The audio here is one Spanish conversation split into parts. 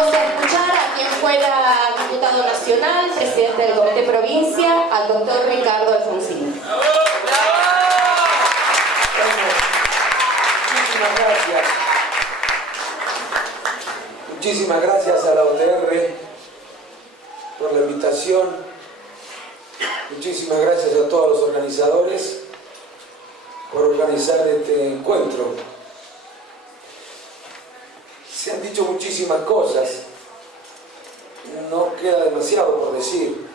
Vamos a escuchar a quien fuera diputado nacional, presidente del Comité Provincia, al doctor Ricardo Alfonsín. Muchísimas gracias. Muchísimas gracias a la UTR por la invitación. Muchísimas gracias a todos los organizadores por organizar este encuentro. Se han dicho muchísimas cosas, no queda demasiado por decir.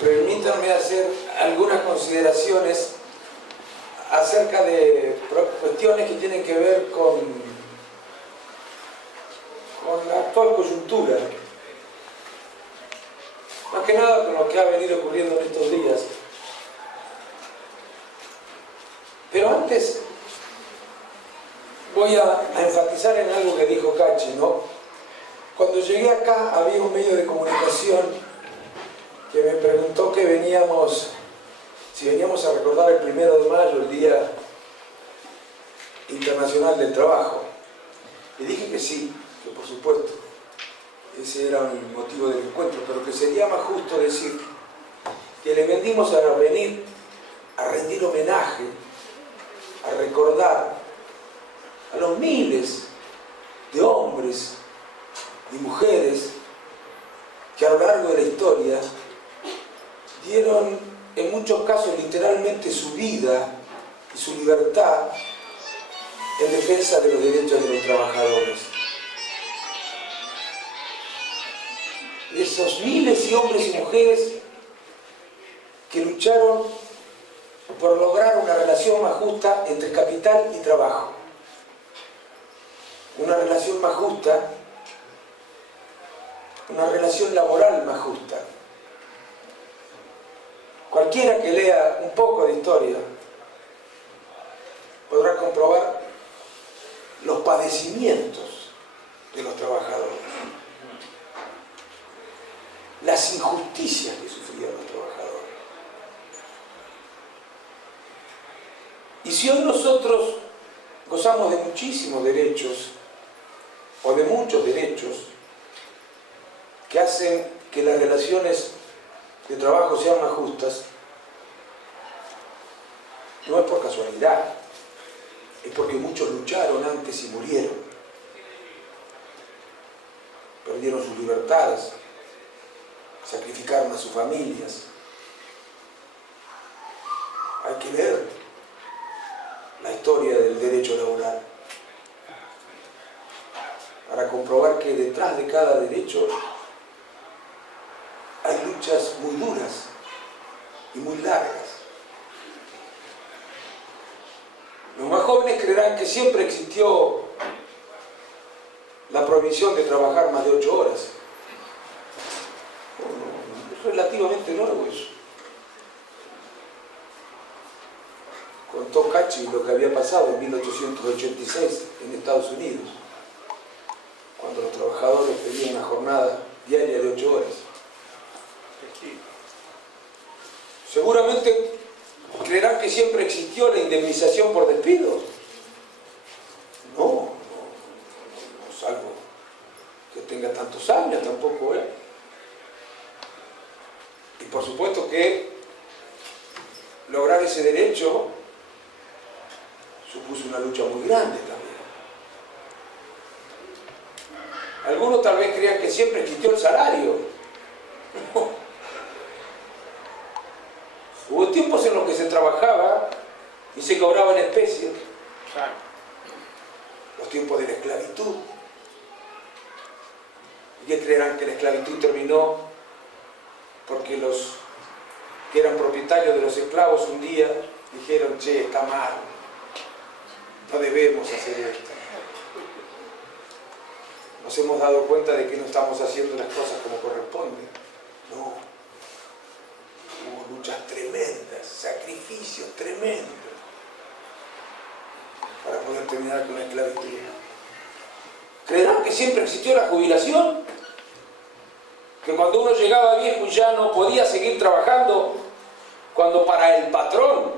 Permítanme hacer algunas consideraciones acerca de cuestiones que tienen que ver con la actual coyuntura. Más que nada con lo que ha venido ocurriendo en estos días. Pero antes voy a enfatizar en algo que dijo Cachi, ¿no? Cuando llegué acá había un medio de comunicación que me preguntó si veníamos a recordar el 1 de mayo, el Día Internacional del Trabajo. Y dije que sí, que por supuesto, ese era el motivo del encuentro, pero que sería más justo decir que le venimos a venir a rendir homenaje, a recordar a los miles de hombres y mujeres que a lo largo de la historia dieron en muchos casos literalmente su vida y su libertad en defensa de los derechos de los trabajadores. Esos miles de hombres y mujeres que lucharon por lograr una relación más justa entre capital y trabajo. Una relación más justa, una relación laboral más justa. Cualquiera que lea un poco de historia podrá comprobar los padecimientos de los trabajadores, las injusticias que sufrían los trabajadores. Y si hoy nosotros gozamos de muchísimos derechos, o de muchos derechos, que hacen que las relaciones de trabajo sean más justas, no es por casualidad, es porque muchos lucharon antes y murieron. Perdieron sus libertades, sacrificaron a sus familias. Hay que leer la historia del derecho laboral para comprobar que detrás de cada derecho hay luchas muy duras y muy largas. Los más jóvenes creerán que siempre existió la prohibición de trabajar más de 8 horas. Es relativamente nuevo eso. Contó Cachi lo que había pasado en 1886 en Estados Unidos, cuando los trabajadores pedían una jornada diaria de 8 horas. Seguramente creerán que siempre existió la indemnización por despido. No es algo que tenga tantos años tampoco, ¿eh? Y por supuesto que lograr ese derecho supuso una lucha muy grande también. Algunos tal vez creían que siempre existió el salario. No. Hubo tiempos en los que se trabajaba y se cobraba en especie. Los tiempos de la esclavitud. ¿Y qué creerán que la esclavitud terminó? Porque los que eran propietarios de los esclavos un día dijeron: che, está mal, no debemos hacer esto. Nos hemos dado cuenta de que no estamos haciendo las cosas como corresponde. No. Hubo luchas tremendas, sacrificios tremendos para poder terminar con la esclavitud. ¿Creerán que siempre existió la jubilación? Que cuando uno llegaba viejo y ya no podía seguir trabajando, cuando para el patrón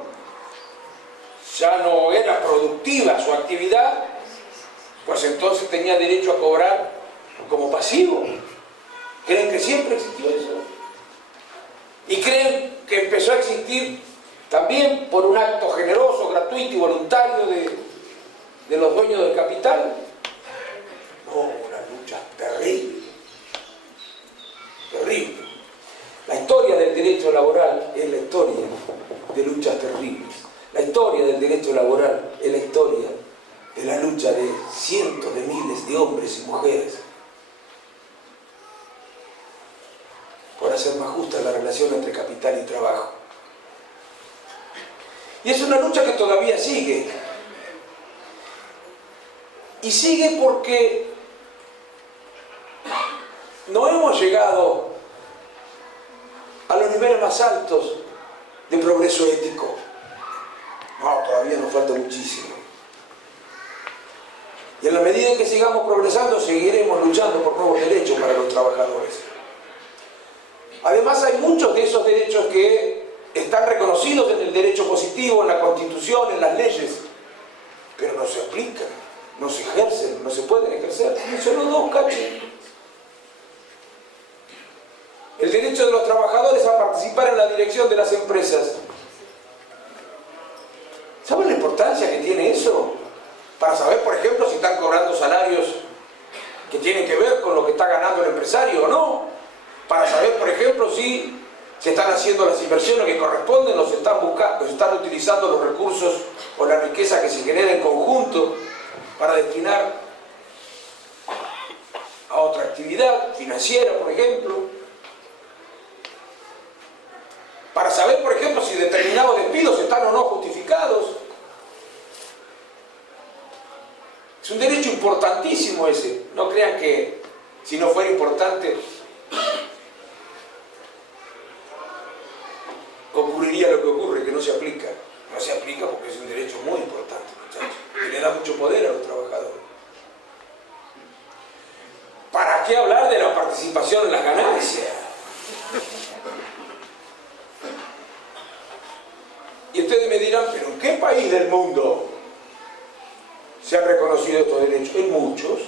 ya no era productiva su actividad, pues entonces tenía derecho a cobrar como pasivo. ¿Creen que siempre existió eso? ¿Y creen que empezó a existir también por un acto generoso, gratuito y voluntario de los dueños del capital? No, una lucha terrible, terrible. La historia del derecho laboral es la historia de luchas terribles. La historia del derecho laboral es la historia de la lucha de cientos de miles de hombres y mujeres por hacer más justa la relación entre capital y trabajo. Y es una lucha que todavía sigue. Y sigue porque no hemos llegado a los niveles más altos de progreso ético. No, todavía nos falta muchísimo. Y en la medida en que sigamos progresando, seguiremos luchando por nuevos derechos para los trabajadores. Además, hay muchos de esos derechos que están reconocidos en el derecho positivo, en la Constitución, en las leyes, pero no se aplican, no se ejercen, no se pueden ejercer. Y solo dos cachen. El derecho de los trabajadores a participar en la dirección de las empresas. ¿Saben la importancia que tiene eso? Para saber, por ejemplo, si están cobrando salarios que tienen que ver con lo que está ganando el empresario o no. Para saber, por ejemplo, si se están haciendo las inversiones que corresponden o se están utilizando los recursos o la riqueza que se genera en conjunto para destinar a otra actividad financiera, por ejemplo. Para saber, por ejemplo, si determinados despidos están o no justificados. Es un derecho importantísimo ese. No crean que si no fuera importante ocurriría lo que ocurre, que no se aplica. No se aplica porque es un derecho muy importante, muchachos, que le da mucho poder a los trabajadores. ¿Para qué hablar de la participación en las ganancias? Y ustedes me dirán, ¿pero en qué país del mundo se han reconocido estos derechos? En muchos.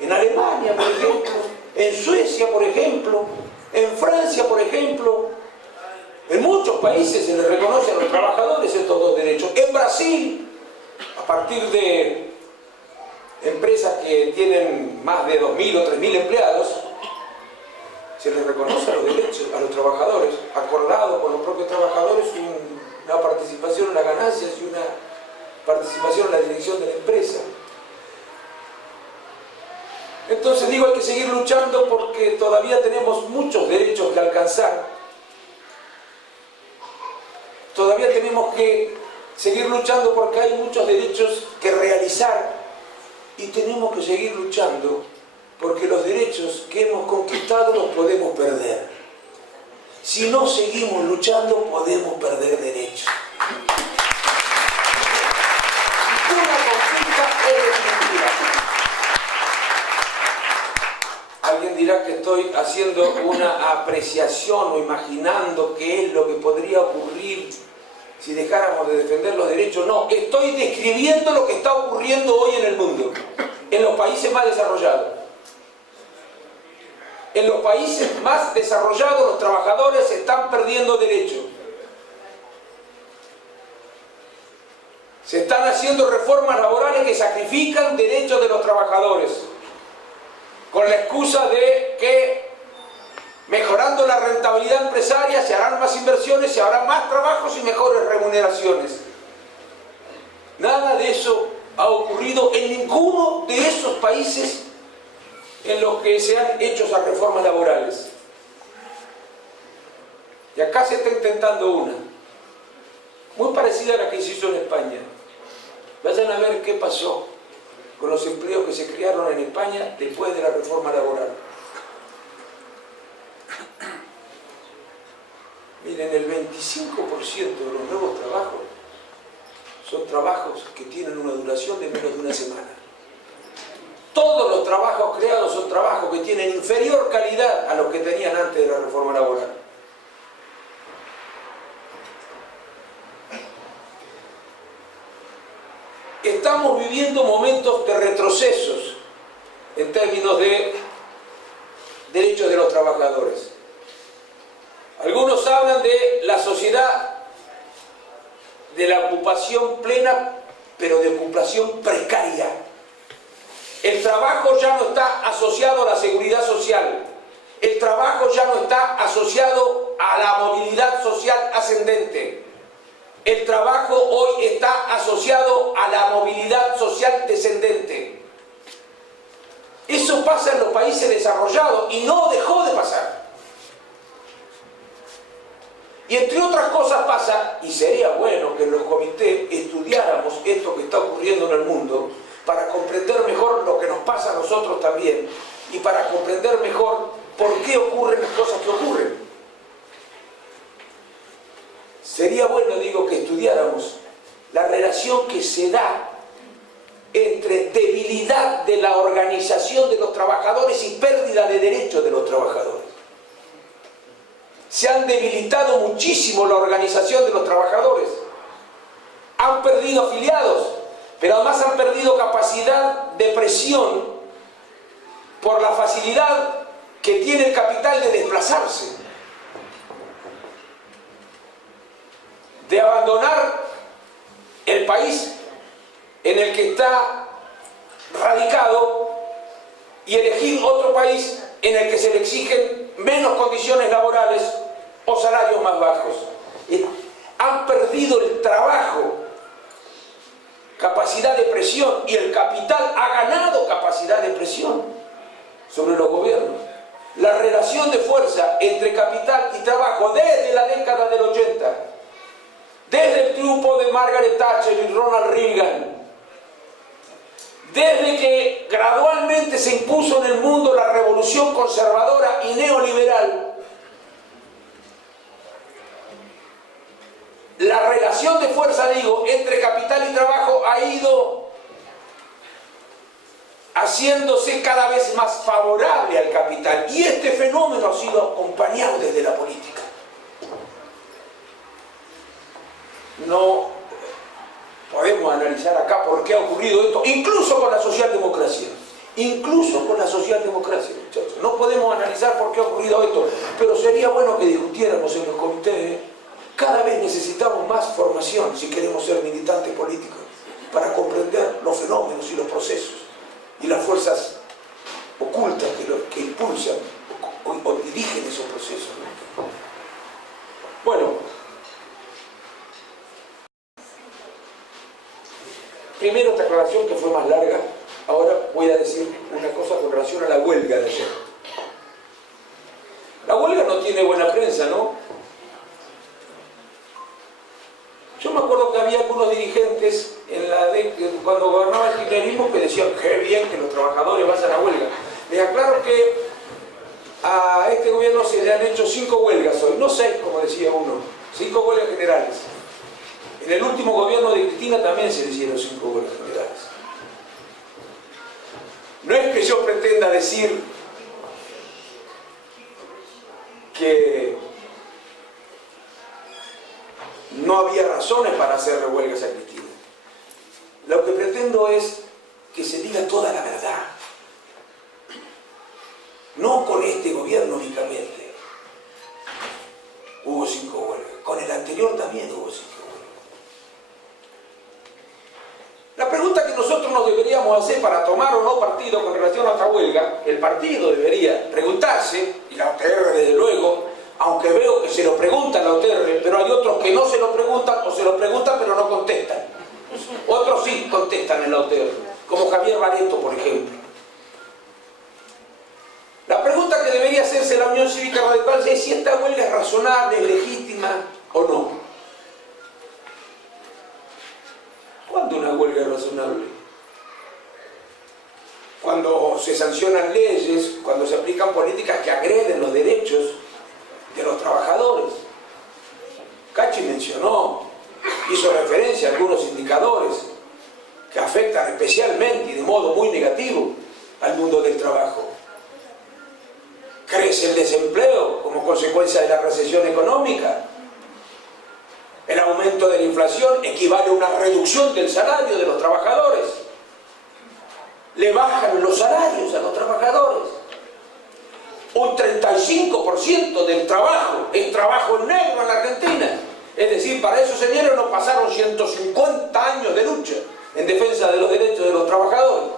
En Alemania, por ejemplo. En Suecia, por ejemplo. En Francia, por ejemplo. En muchos países se les reconoce a los trabajadores estos dos derechos. En Brasil, a partir de empresas que tienen más de 2.000 o 3.000 empleados, se les reconoce los derechos a los trabajadores, acordado con los propios trabajadores, una participación en las ganancias y una participación en la dirección de la empresa. Entonces digo, hay que seguir luchando porque todavía tenemos muchos derechos que alcanzar. Todavía tenemos que seguir luchando porque hay muchos derechos que realizar y tenemos que seguir luchando porque los derechos que hemos conquistado los podemos perder. Si no seguimos luchando, podemos perder derechos. Una conquista es definitiva. Alguien dirá que estoy haciendo una apreciación o imaginando qué es lo que podría ocurrir si dejáramos de defender los derechos. No, estoy describiendo lo que está ocurriendo hoy en el mundo, en los países más desarrollados. En los países más desarrollados los trabajadores están perdiendo derechos. Se están haciendo reformas laborales que sacrifican derechos de los trabajadores, con la excusa de que mejorando la rentabilidad empresaria se harán más inversiones, se harán más trabajos y mejores remuneraciones. Nada de eso ha ocurrido en ninguno de esos países en los que se han hecho esas reformas laborales. Y acá se está intentando una, muy parecida a la que se hizo en España. Vayan a ver qué pasó con los empleos que se crearon en España después de la reforma laboral. Miren, el 25% de los nuevos trabajos son trabajos que tienen una duración de menos de una semana. Todos los trabajos creados son trabajos que tienen inferior calidad a los que tenían antes de la reforma laboral. Estamos viviendo momentos de retroceso procesos en términos de derechos de los trabajadores. Algunos hablan de la sociedad de la ocupación plena, pero de ocupación precaria. El trabajo ya no está asociado a la seguridad social. El trabajo ya no está asociado a la movilidad social ascendente. El trabajo hoy está asociado a la movilidad social descendente. Eso pasa en los países desarrollados y no dejó de pasar. Y entre otras cosas pasa, y sería bueno que en los comités estudiáramos esto que está ocurriendo en el mundo para comprender mejor lo que nos pasa a nosotros también y para comprender mejor por qué ocurren las cosas que ocurren. Sería bueno, digo, que estudiáramos la relación que se da entre debilidad de la organización de los trabajadores y pérdida de derechos de los trabajadores. Se han debilitado muchísimo la organización de los trabajadores. Han perdido afiliados, pero además han perdido capacidad de presión por la facilidad que tiene el capital de desplazarse, de abandonar el país en el que está radicado y elegir otro país en el que se le exigen menos condiciones laborales o salarios más bajos. Han perdido el trabajo, capacidad de presión, y el capital ha ganado capacidad de presión sobre los gobiernos. La relación de fuerza entre capital y trabajo desde la década del 80, desde el triunfo de Margaret Thatcher y Ronald Reagan, desde que gradualmente se impuso en el mundo la revolución conservadora y neoliberal, la relación de fuerza, digo, entre capital y trabajo ha ido haciéndose cada vez más favorable al capital, y este fenómeno ha sido acompañado desde la política. No podemos analizar acá por qué ha ocurrido esto, incluso con la socialdemocracia. Incluso con la socialdemocracia, muchachos. No podemos analizar por qué ha ocurrido esto, pero sería bueno que discutiéramos en los comités. Cada vez necesitamos más formación si queremos ser militantes políticos, para comprender los fenómenos y los procesos y las fuerzas ocultas que impulsan o dirigen esos procesos. Bueno, primero esta aclaración que fue más larga. Ahora voy a decir una cosa con relación a la huelga de ayer. La huelga no tiene buena prensa, ¿no? Yo me acuerdo que había algunos dirigentes cuando gobernaba el kirchnerismo que decían qué bien que los trabajadores vayan a huelga. Les aclaro que a este gobierno se le han hecho 5 huelgas hoy, no 6 como decía uno, 5 huelgas generales. En el último gobierno de Cristina también se le hicieron 5 huelgas generales. No es que yo pretenda decir que no había razones para hacerle huelgas a Cristina. Lo que pretendo es que se diga toda la verdad. No con este gobierno únicamente hubo 5 huelgas, con el anterior también hubo 5 huelgas. La pregunta que nosotros nos deberíamos hacer para tomar o no partido con relación a esta huelga, el partido debería preguntarse, y la UTR desde luego, aunque veo que se lo preguntan a la UTR, pero hay otros que no se lo preguntan o se lo preguntan pero no contestan. Otros sí contestan en la UTR, como Javier Barreto, por ejemplo. La pregunta que debería hacerse la Unión Cívica Radical es si esta huelga es razonable, legítima o no. ¿Cuándo una huelga es razonable? Cuando se sancionan leyes, cuando se aplican políticas que agreden los derechos de los trabajadores. Cachi mencionó, hizo referencia a algunos indicadores que afectan especialmente y de modo muy negativo al mundo del trabajo. Crece el desempleo como consecuencia de la recesión económica. El aumento de la inflación equivale a una reducción del salario de los trabajadores. le bajan los salarios a los trabajadores. Un 35% del trabajo es trabajo en negro en la Argentina. Es decir, para esos señores nos pasaron 150 años de lucha en defensa de los derechos de los trabajadores.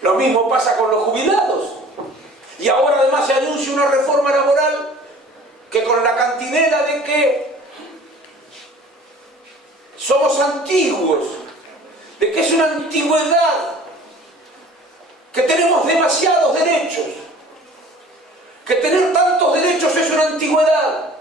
Lo mismo pasa con los jubilados. Y ahora además se anuncia una reforma laboral que con la cantinela de que somos antiguos, de que es una antigüedad, que tenemos demasiados derechos, que tener tantos derechos es una antigüedad,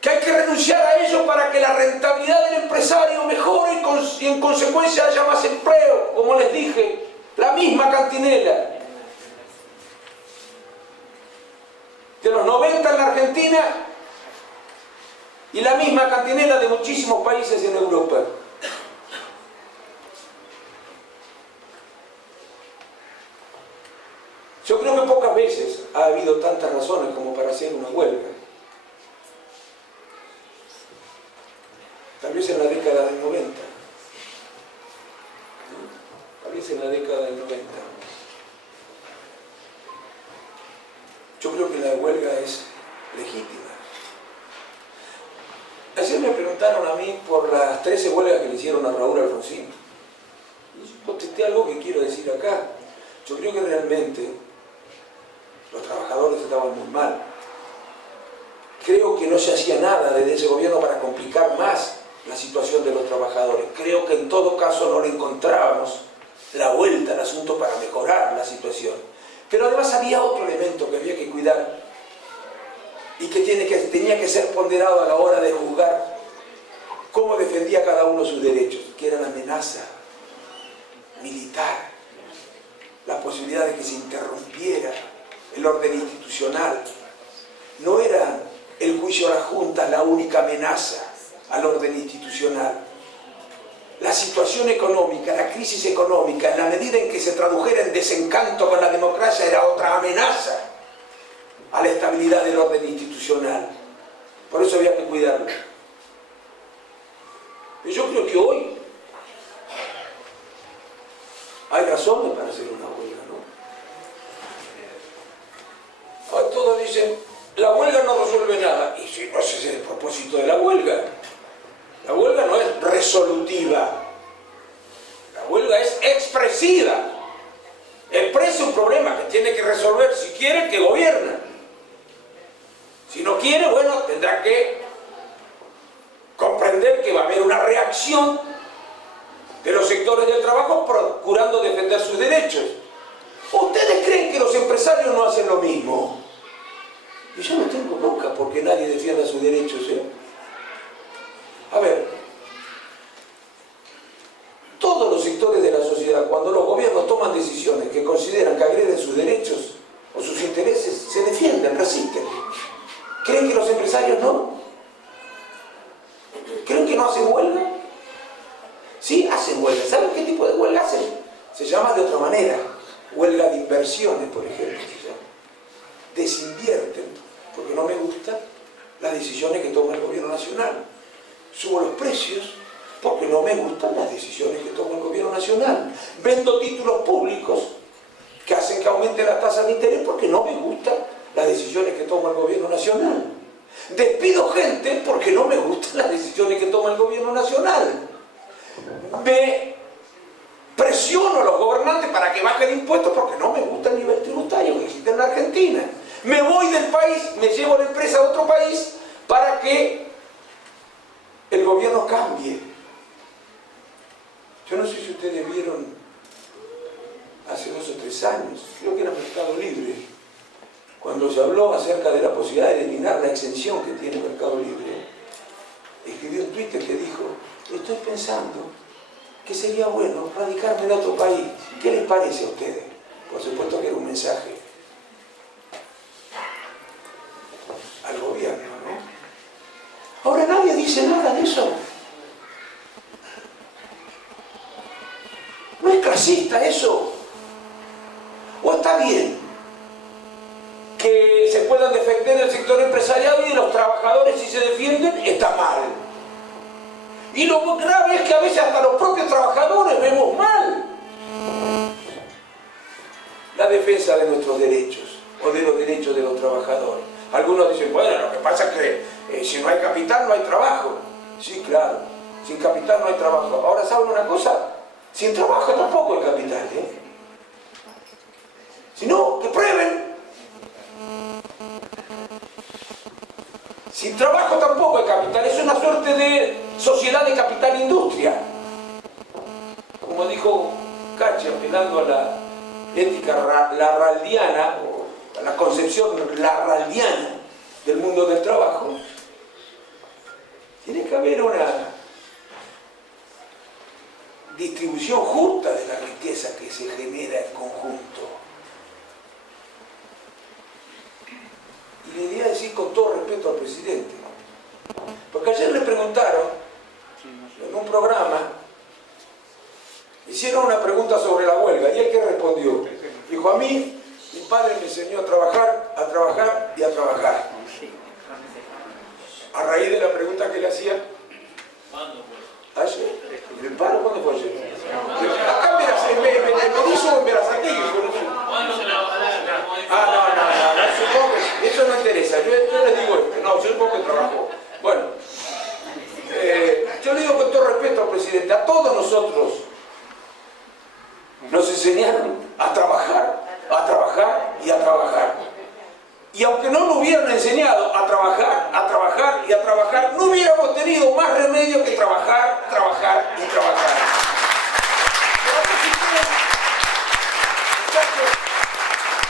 que hay que renunciar a ellos para que la rentabilidad del empresario mejore y en consecuencia haya más empleo, como les dije, la misma cantinela. De los 90 en la Argentina y la misma cantinela de muchísimos países en Europa. Yo creo que pocas veces ha habido tantas razones como para hacer una huelga. Tal vez en la década del 90. Tal vez en la década del 90. Yo creo que la huelga es legítima. Ayer me preguntaron a mí por las 13 huelgas que le hicieron a Raúl Alfonsín. Y yo contesté algo que quiero decir acá. Yo creo que realmente los trabajadores estaban muy mal. Creo que no se hacía nada desde ese gobierno para complicar más la situación de los trabajadores. Creo que en todo caso no le encontrábamos la vuelta al asunto para mejorar la situación. Pero además había otro elemento que había que cuidar y que tenía que ser ponderado a la hora de juzgar cómo defendía cada uno sus derechos, que era la amenaza militar, la posibilidad de que se interrumpiera el orden institucional. No era el juicio a las juntas la única amenaza al orden institucional. La situación económica, la crisis económica, en la medida en que se tradujera en desencanto con la democracia, era otra amenaza a la estabilidad del orden institucional. Por eso había que cuidarlo. Y yo creo que hoy hay razones para hacer una huelga, ¿no? Hoy todos dicen, la huelga no resuelve nada. Y si no, ese es el propósito de la huelga. La huelga no es resolutiva. La huelga es expresiva. Expresa un problema que tiene que resolver si quiere que gobierna. Si no quiere, bueno, tendrá que comprender que va a haber una reacción de los sectores del trabajo procurando defender sus derechos. ¿Ustedes creen que los empresarios no hacen lo mismo? Y yo no tengo bronca porque nadie defienda sus derechos, ¿eh? A ver, todos los sectores de la sociedad, cuando los gobiernos toman decisiones que consideran que agreden sus derechos o sus intereses, se defienden, resisten. ¿Creen que los empresarios no? ¿Creen que no hacen huelga? Sí, hacen huelga. ¿Saben qué tipo de huelga hacen? Se llama de otra manera. Huelga de inversiones, por ejemplo. Desinvierten, porque no me gustan las decisiones que toma el gobierno nacional. Subo los precios porque no me gustan las decisiones que toma el gobierno nacional. Vendo títulos públicos que hacen que aumente la tasa de interés porque no me gustan las decisiones que toma el gobierno nacional. Despido gente porque no me gustan las decisiones que toma el gobierno nacional. Me presiono a los gobernantes para que bajen impuestos porque no me gusta el nivel tributario que existe en la Argentina. Me voy del país, me llevo la empresa a otro país para que el gobierno cambie. Yo no sé si ustedes vieron hace 2 o 3 años, creo que era Mercado Libre, cuando se habló acerca de la posibilidad de eliminar la exención que tiene Mercado Libre, escribió un Twitter que dijo, estoy pensando que sería bueno radicarme en otro país. ¿Qué les parece a ustedes? Por supuesto que era un mensaje al gobierno, ¿no? Ahora nadie dice nada de eso. ¿No es clasista eso? ¿O está bien que se puedan defender el sector empresarial y los trabajadores si se defienden? Está mal. Y lo grave es que a veces hasta los propios trabajadores vemos defensa de nuestros derechos o de los derechos de los trabajadores. Algunos dicen, bueno, lo que pasa es que si no hay capital no hay trabajo. Sí, claro, sin capital no hay trabajo. Ahora, ¿saben una cosa? Sin trabajo tampoco hay capital, ¿eh? Si no, que prueben. Sin trabajo tampoco hay capital. Es una suerte de sociedad de capital-industria. Como dijo Cachi, apelando a la ética larraldiana, o a la concepción larraldiana del mundo del trabajo, tiene que haber una distribución justa de la riqueza que se genera en conjunto. Y le quería decir con todo respeto al presidente, porque ayer le preguntaron en un programa, hicieron una pregunta sobre la huelga, y él que respondió, dijo: a mí mi padre me enseñó a trabajar y a trabajar. A raíz de la pregunta que le hacía, ayer, ¿el paro cuándo fue ayer? Acá me hizo en Verazategui. No, supongo que eso no interesa. Yo les digo esto, no, yo supongo que trabajó. Bueno, yo le digo con todo respeto al presidente, a todos nosotros nos enseñaron a trabajar y a trabajar. Y aunque no nos hubieran enseñado a trabajar y a trabajar, no hubiéramos tenido más remedio que trabajar y trabajar.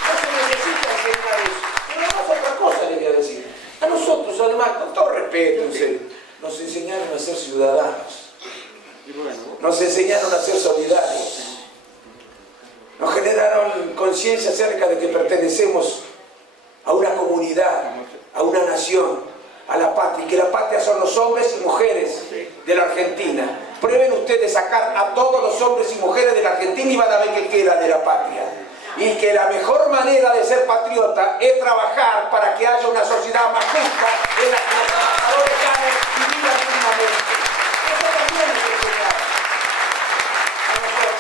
No se necesita enseñar eso. Pero además otra cosa le voy a decir. A nosotros, además, con todo respeto, en serio, nos enseñaron a ser ciudadanos. Nos enseñaron a ser solidarios. Nos generaron conciencia acerca de que pertenecemos a una comunidad, a una nación, a la patria, y que la patria son los hombres y mujeres de la Argentina. Prueben ustedes sacar a todos los hombres y mujeres de la Argentina y van a ver qué queda de la patria. Y que la mejor manera de ser patriota es trabajar para que haya una sociedad más justa en la que los trabajadores ganen y vivan dignamente. Eso también es enseñar a nosotros.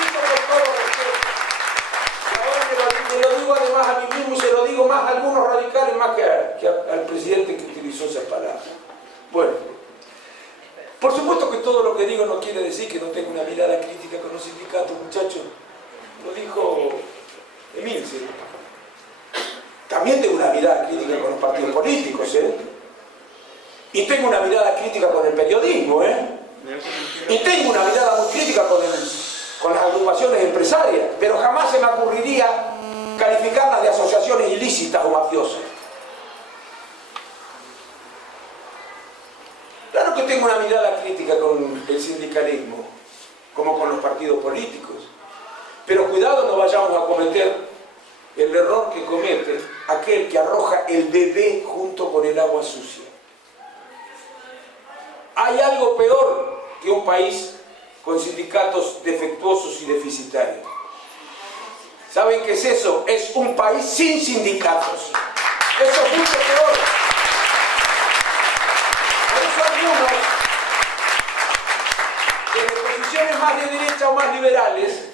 Dicho con todo respeto. Y ahora me lo digo además a mí mismo y se lo digo más a algunos radicales más que al presidente que utilizó esas palabras. Bueno, por supuesto que todo lo que digo no quiere decir que no tenga una mirada crítica con los sindicatos, muchachos. Lo dijo Emilce. También tengo una mirada crítica con los partidos políticos, ¿eh? Y tengo una mirada crítica con el periodismo, ¿eh? Y tengo una mirada muy crítica con las agrupaciones empresarias, pero jamás se me ocurriría calificarlas de asociaciones ilícitas o mafiosas. Claro que tengo una mirada crítica con el sindicalismo, como con los partidos políticos. Pero cuidado, no vayamos a cometer el error que comete aquel que arroja el bebé junto con el agua sucia. Hay algo peor que un país con sindicatos defectuosos y deficitarios. ¿Saben qué es eso? Es un país sin sindicatos. Eso es mucho peor. Por eso algunos, desde posiciones más de derecha o más liberales,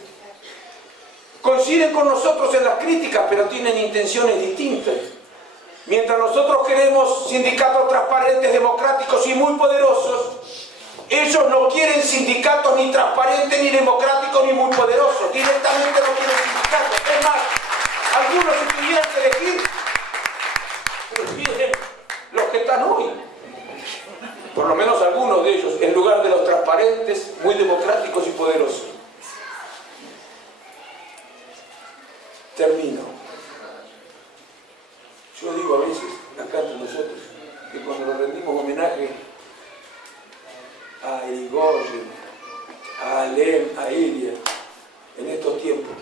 coinciden con nosotros en las críticas, pero tienen intenciones distintas. Mientras nosotros queremos sindicatos transparentes, democráticos y muy poderosos, ellos no quieren sindicatos ni transparentes, ni democráticos, ni muy poderosos. Directamente no quieren sindicatos. Es más, algunos si tuvieran que elegir, prefieren los que están hoy. Por lo menos algunos de ellos, en lugar de los transparentes, muy democráticos y poderosos. Termino. Yo digo a veces, acá entre nosotros, que cuando le rendimos homenaje a Irigoyen, a Alem, a Ilia, en estos tiempos,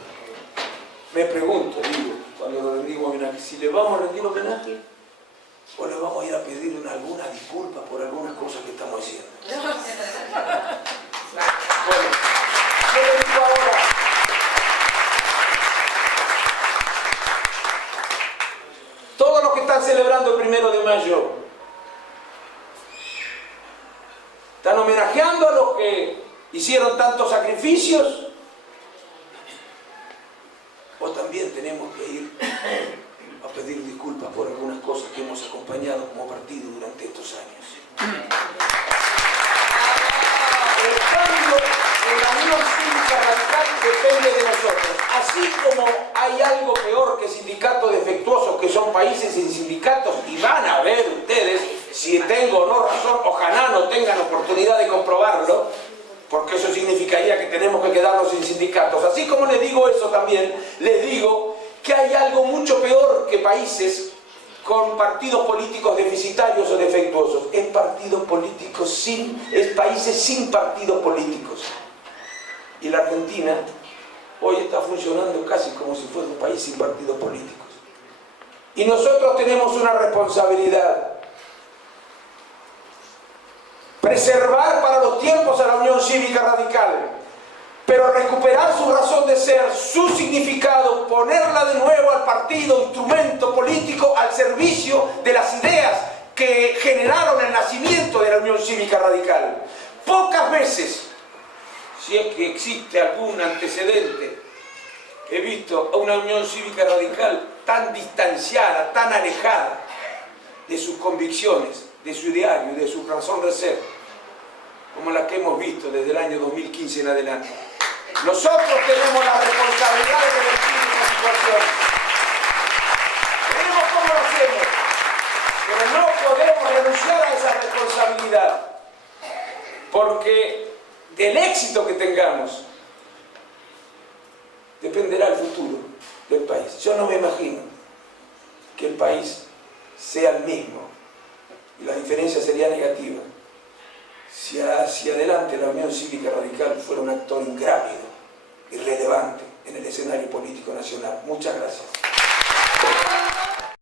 me pregunto, digo, cuando le rendimos homenaje, si le vamos a rendir homenaje o le vamos a ir a pedir alguna disculpa por algunas cosas que estamos haciendo. Bueno, yo le digo ahora, todos los que están celebrando el 1 de mayo están homenajeando a los que hicieron tantos sacrificios, o también tenemos acompañado como partido durante estos años. El cambio en la Unión Cívica Radical depende de nosotros. Así como hay algo peor que sindicatos defectuosos, que son países sin sindicatos, y van a ver ustedes, si tengo o no razón, ojalá no tengan oportunidad de comprobarlo, porque eso significaría que tenemos que quedarnos sin sindicatos. Así como les digo eso también, les digo que hay algo mucho peor que países con partidos políticos deficitarios o defectuosos. Es países sin partidos políticos. Y la Argentina hoy está funcionando casi como si fuera un país sin partidos políticos. Y nosotros tenemos una responsabilidad: preservar para los tiempos a la Unión Cívica Radical, pero recuperar su razón de ser, su significado, ponerla de nuevo al partido, instrumento político al servicio de las ideas que generaron el nacimiento de la Unión Cívica Radical. Pocas veces, si es que existe algún antecedente, he visto a una Unión Cívica Radical tan distanciada, tan alejada de sus convicciones, de su ideario, de su razón de ser, como la que hemos visto desde el año 2015 en adelante. Nosotros tenemos la responsabilidad de revertir esta situación. Veremos cómo lo hacemos, pero no podemos renunciar a esa responsabilidad, porque del éxito que tengamos dependerá el futuro del país. Yo no me imagino que el país sea el mismo, y la diferencia sería negativa, si hacia adelante la Unión Cívica Radical fuera un actor ingrávido, irrelevante en el escenario político nacional. Muchas gracias.